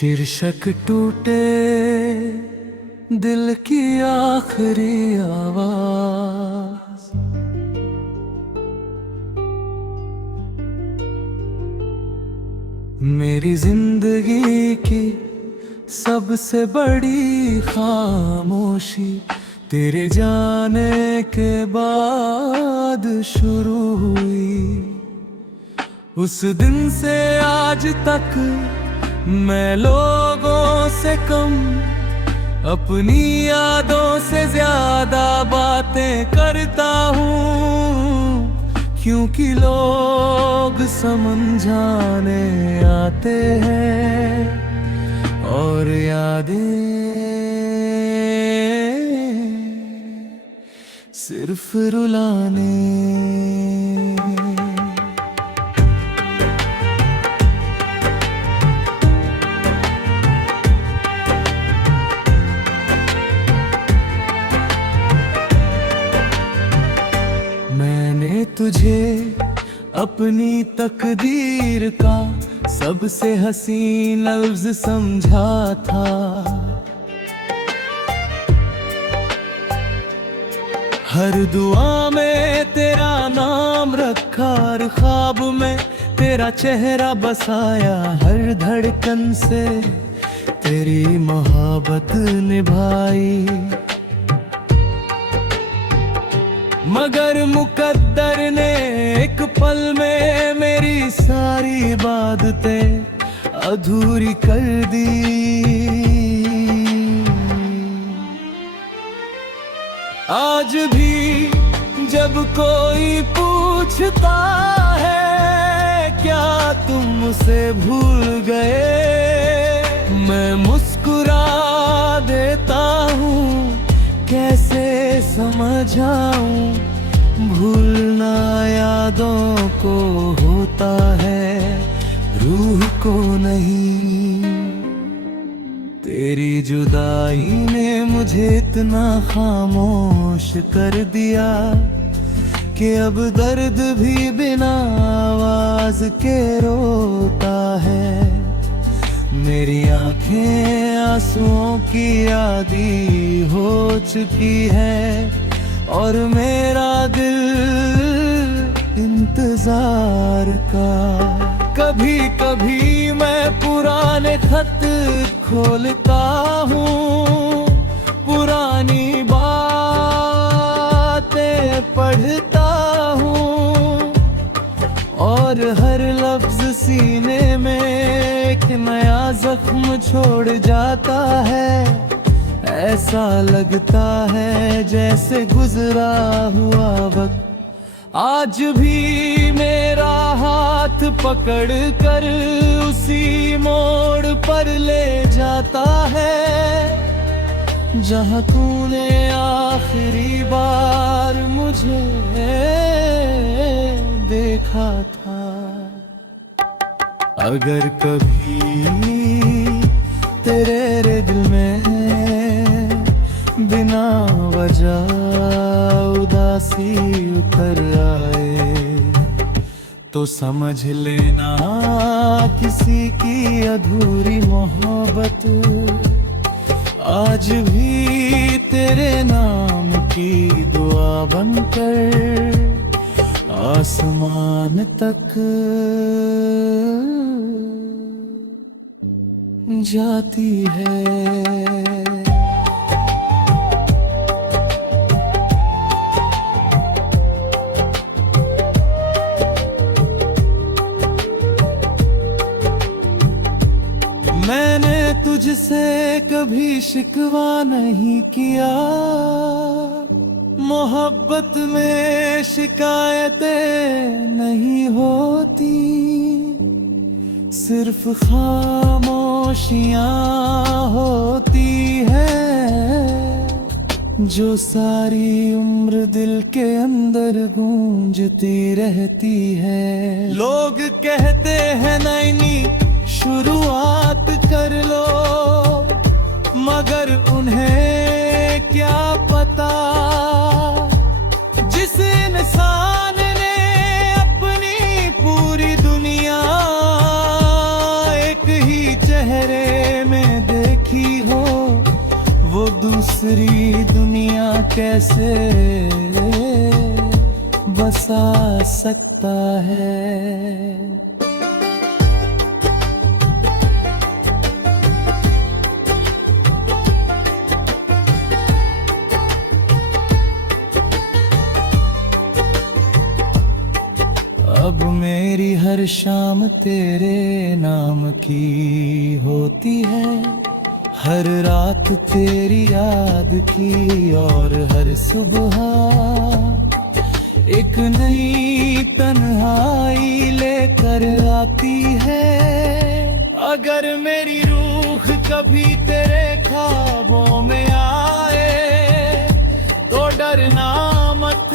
शीर्षक टूटे दिल की आखिरी आवाज। मेरी जिंदगी की सबसे बड़ी खामोशी तेरे जाने के बाद शुरू हुई। उस दिन से आज तक मैं लोगों से कम, अपनी यादों से ज्यादा बातें करता हूँ, क्योंकि लोग समझाने आते हैं और यादें सिर्फ रुलाने। मैंने तुझे अपनी तकदीर का सबसे हसीन लफ्ज समझा था। हर दुआ में तेरा नाम रखा, हर ख्वाब में तेरा चेहरा बसाया, हर धड़कन से तेरी मोहब्बत निभाई। मगर मुकद्दर ने एक पल में मेरी सारी इबादतें अधूरी कर दी। आज भी जब कोई पूछता है क्या तुम मुझसे भूल गए, मैं मुस्कुरा देता हूँ, कैसे समझाऊं, भूलना यादों को होता है, रूह को नहीं। तेरी जुदाई ने मुझे इतना खामोश कर दिया कि अब दर्द भी बिना आवाज के रोता है। मेरी आंखें आंसुओं की आदी हो चुकी है और मेरा दिल इंतजार का। कभी कभी मैं पुराने खत खोलता हूँ, पुरानी बातें पढ़ता हूँ और हर लफ्ज सीने में एक नया जख्म छोड़ जाता है। ऐसा लगता है जैसे गुजरा हुआ वक्त आज भी मेरा हाथ पकड़ कर उसी मोड़ पर ले जाता है जहाँ तूने आखिरी बार मुझे देखा था। अगर कभी तेरे दिल में बिना वजह उदासी उतर आए तो समझ लेना किसी की अधूरी मोहब्बत आज भी तेरे नाम की दुआ बनकर आसमान तक जाती है। मैंने तुझसे कभी शिकवा नहीं किया, मोहब्बत में शिकायतें नहीं होती, सिर्फ खामोशियां होती है जो सारी उम्र दिल के अंदर गूंजती रहती है। लोग कहते हैं नई शुरुआत कर लो, मगर उन्हें क्या पता जिस इंसान ने अपनी पूरी दुनिया एक ही चेहरे दूसरी दुनिया कैसे बसा सकता है। अब मेरी हर शाम तेरे नाम की होती है, हर रात तेरी याद की, और हर सुबह एक नई तन्हाई लेकर आती है। अगर मेरी रूह कभी तेरे ख्वाबों में आए तो डरना मत,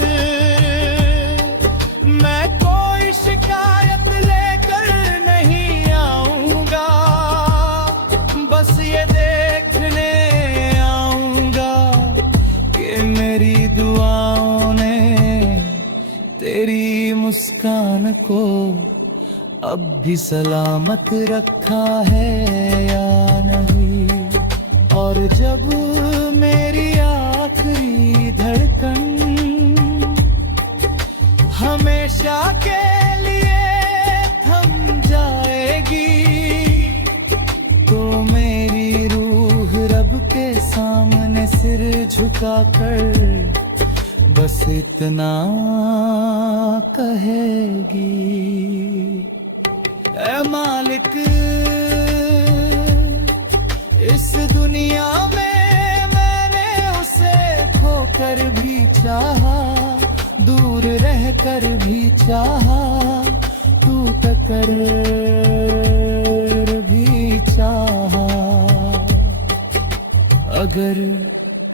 मैं कोई शिकायत लेकर नहीं आऊंगा, बस ये देखने आऊंगा कि मेरी दुआओं ने तेरी मुस्कान को अब भी सलामत रखा है या नहीं। और जब मेरी आखिरी धड़कन हमेशा के लिए थम जाएगी, तो मेरी रूह रब के सामने सिर झुकाकर बस इतना कहेगी, ऐ मालिक इस दुनिया में मैंने उसे खोकर भी चाहा, दूर रहकर भी चाहा, टूट कर भी चाहा। अगर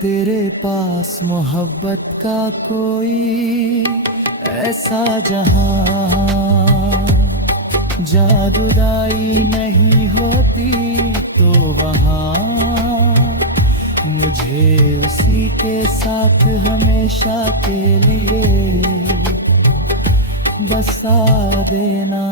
तेरे पास मोहब्बत का कोई ऐसा जहां जादूदाई नहीं होती, तो वहाँ मुझे उसी के साथ हमेशा के लिए बसा देना।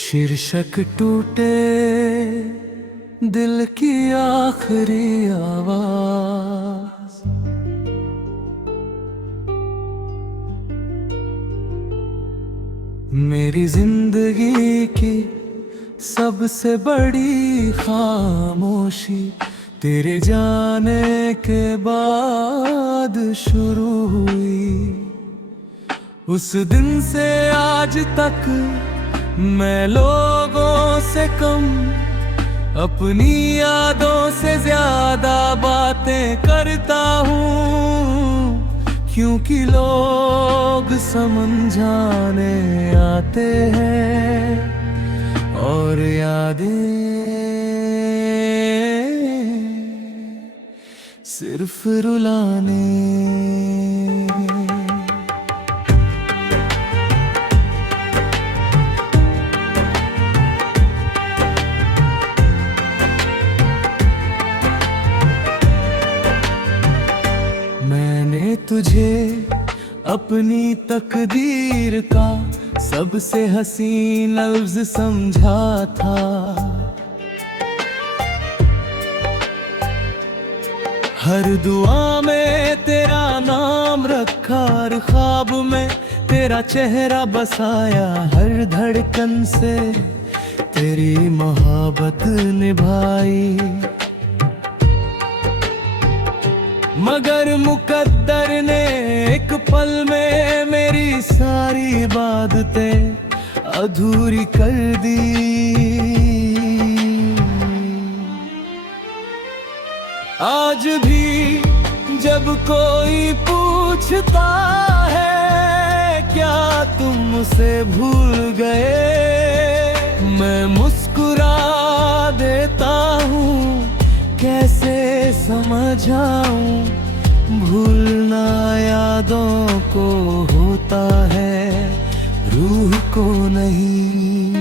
शीर्षक टूटे दिल की आखिरी आवाज, मेरी जिंदगी की सबसे बड़ी खामोशी तेरे जाने के बाद शुरू हुई। उस दिन से आज तक मैं लोगों से कम, अपनी यादों से ज्यादा बातें करता हूँ, क्योंकि लोग समझाने आते हैं और यादें सिर्फ रुलाने। तुझे अपनी तकदीर का सबसे हसीन लफ्ज समझा था, हर दुआ में तेरा नाम रखा, हर ख्वाब में तेरा चेहरा बसाया, हर धड़कन से तेरी मोहब्बत निभाई। मगर मुकद्दर ने एक पल में मेरी सारी इबादतें अधूरी कर दी। आज भी जब कोई पूछता है क्या तुम उसे भूल गए, मैं मुस्कुरा देता हूँ, कैसे समझाऊं, भूलना यादों को होता है, रूह को नहीं।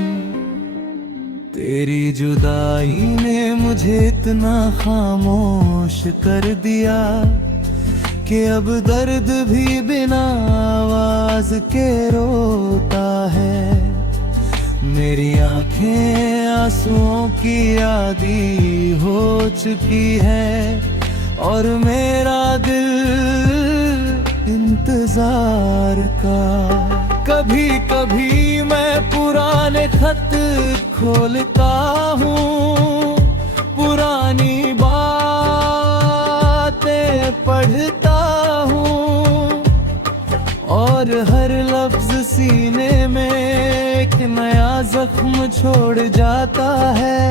तेरी जुदाई ने मुझे इतना खामोश कर दिया कि अब दर्द भी बिना आवाज के रोता है। मेरी आंखें आंसुओं की आदी हो चुकी है और मेरा दिल इंतजार का। कभी कभी मैं पुराने खत खोलता हूँ, पुरानी बातें पढ़ता हूँ और हर लफ्ज सीने में एक नया जख्म छोड़ जाता है।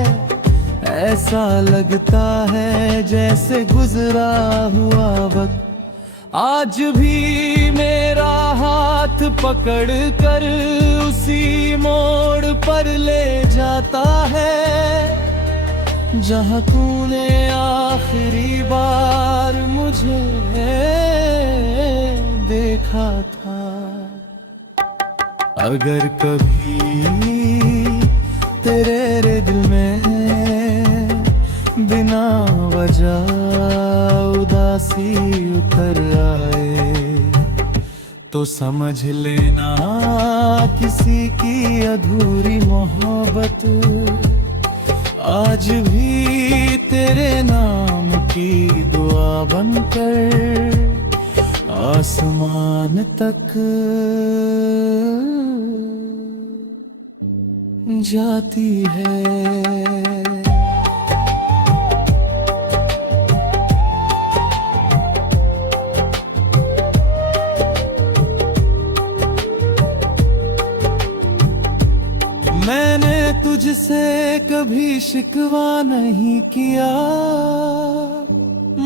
ऐसा लगता है जैसे गुजरा हुआ वक्त आज भी मेरा हाथ पकड़ कर उसी मोड़ पर ले जाता है जहाँ तूने आखिरी बार मुझे देखा था। अगर कभी तेरे दिल में बिना वजह उदासी उतर आए तो समझ लेना किसी की अधूरी मोहब्बत आज भी तेरे नाम की दुआ बनकर आसमान तक जाती है। मैंने तुझसे कभी शिकवा नहीं किया,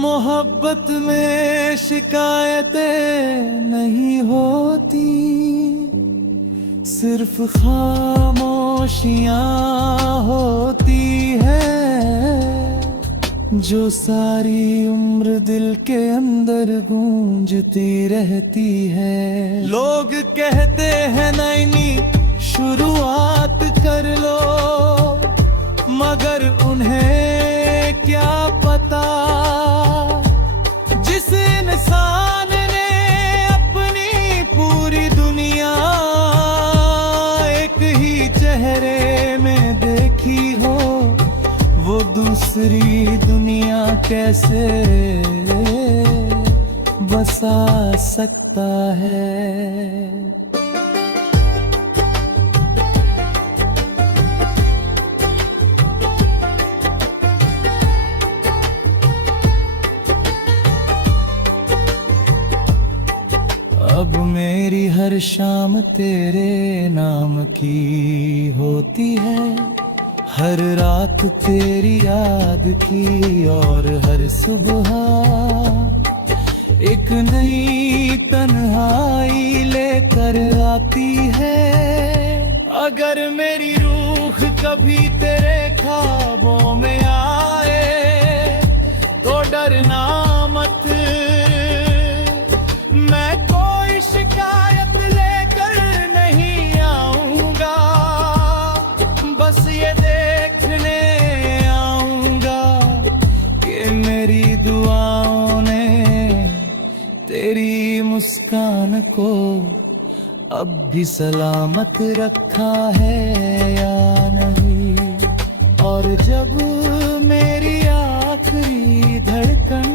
मोहब्बत में शिकायतें नहीं होती, सिर्फ खामोशियां होती है जो सारी उम्र दिल के अंदर गूंजती रहती है। लोग कहते हैं नैनी शुरुआत कर लो, मगर उन्हें क्या पता जिस इंसान ने अपनी पूरी दुनिया एक ही चेहरे में देखी हो, वो दूसरी दुनिया कैसे बसा सकता है। अब मेरी हर शाम तेरे नाम की होती है, हर रात तेरी याद की और हर सुबह एक नई तन्हाई लेकर आती है। अगर मेरी रूह कभी तेरे ख्वाबों में आए तो डरना मत, मैं कोई शिकायत लेकर नहीं आऊंगा, बस ये देखने आऊंगा कि मेरी दुआओं ने तेरी मुस्कान को अब भी सलामत रखा है या नहीं। और जब मेरी आखिरी धड़कन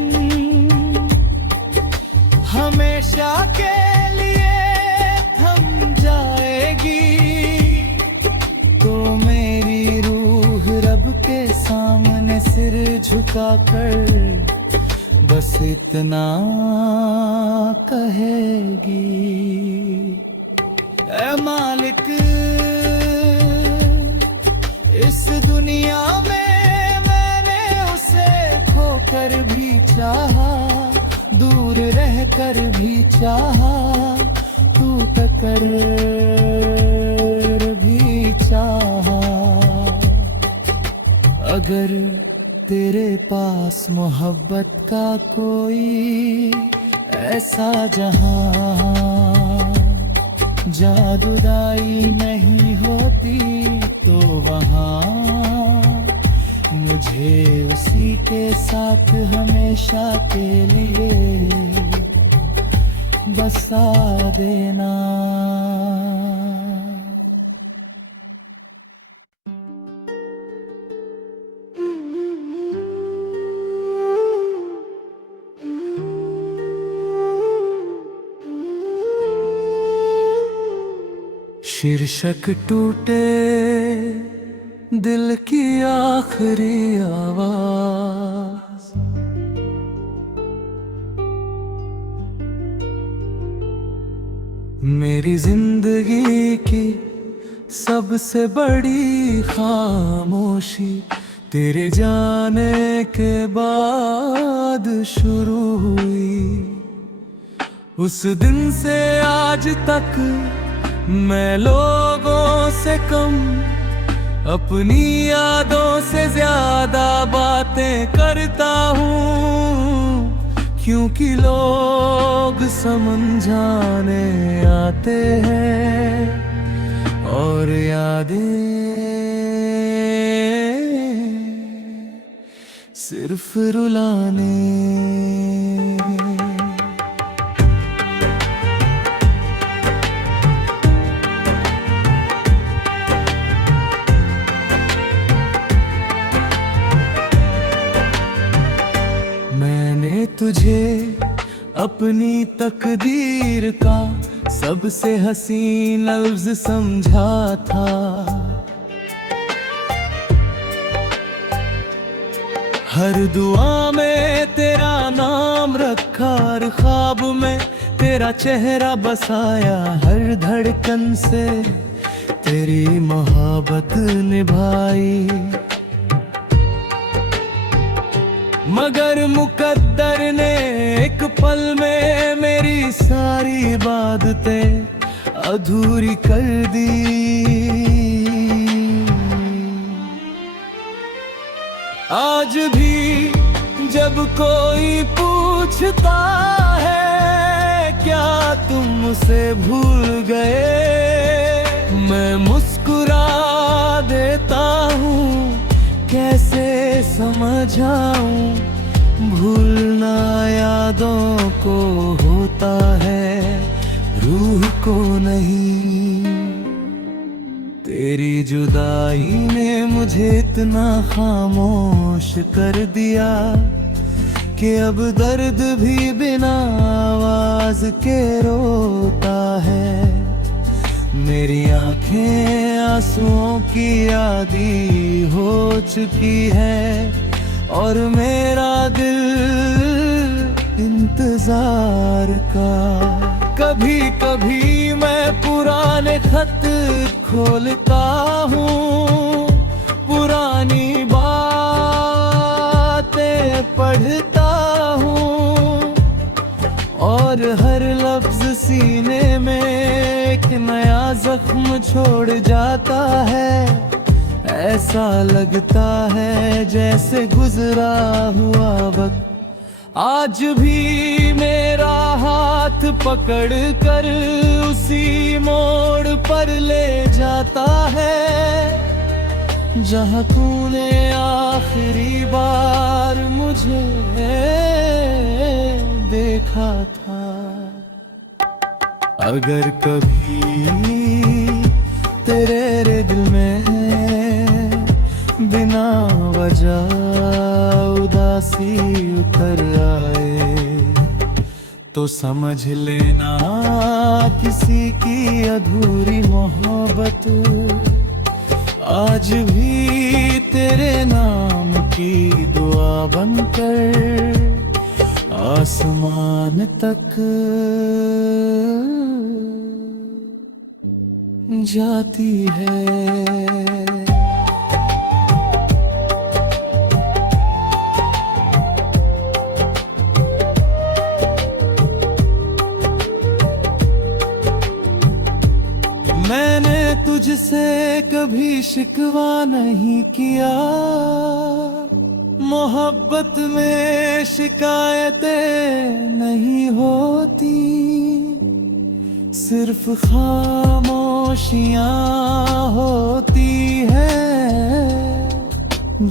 हमेशा के लिए थम जाएगी तो मेरी रूह रब के सामने सिर झुकाकर बस इतना कहेगी, ऐ मालिक इस दुनिया में मैंने उसे खोकर भी चाहा, दूर रहकर भी चाहा, टूट कर भी चाहा। अगर तेरे पास मोहब्बत का कोई ऐसा जहां जादुदाई नहीं होती तो वहां मुझे उसी के साथ हमेशा के लिए बसा देना। शीर्षक टूटे दिल की आखिरी आवाज, मेरी जिंदगी की सबसे बड़ी खामोशी तेरे जाने के बाद शुरू हुई। उस दिन से आज तक मैं लोगों से कम, अपनी यादों से ज्यादा बातें करता हूँ, क्योंकि लोग समझाने आते हैं और यादें सिर्फ रुलाने। तुझे अपनी तकदीर का सबसे हसीन लफ्ज समझा था, हर दुआ में तेरा नाम रखा, हर ख्वाब में तेरा चेहरा बसाया, हर धड़कन से तेरी मोहब्बत निभाई। मगर मुकद्दर ने एक पल में मेरी सारी इबादतें अधूरी कर दी। आज भी जब कोई पूछता है क्या तुम मुझसे भूल गए, मैं मुस्कुरा देता हूँ, कैसे समझाऊं, भूलना यादों को होता है, रूह को नहीं। तेरी जुदाई ने मुझे इतना खामोश कर दिया कि अब दर्द भी बिना आवाज के रोता है। मेरी आंखें आंसुओं की आदी हो चुकी है और मेरा दिल इंतजार का। कभी कभी मैं पुराने खत खोलता हूँ, पुरानी बातें पढ़ता हूँ और हर लफ्ज सीने में एक नया जख्म छोड़ जाता है। ऐसा लगता है जैसे गुजरा हुआ वक्त आज भी मेरा हाथ पकड़ कर उसी मोड़ पर ले जाता है जहाँ तूने आखिरी बार मुझे देखा था। अगर कभी तेरे दिल में बिना वजह उदासी उतर आए तो समझ लेना किसी की अधूरी मोहब्बत आज भी तेरे नाम की दुआ बनकर आसमान तक जाती है। मैंने तुझसे कभी शिकवा नहीं किया, मोहब्बत में शिकायतें नहीं होती, सिर्फ खामोशियां होती है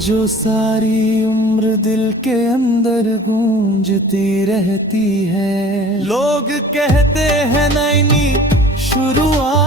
जो सारी उम्र दिल के अंदर गूंजती रहती है। लोग कहते हैं नैनी शुरुआत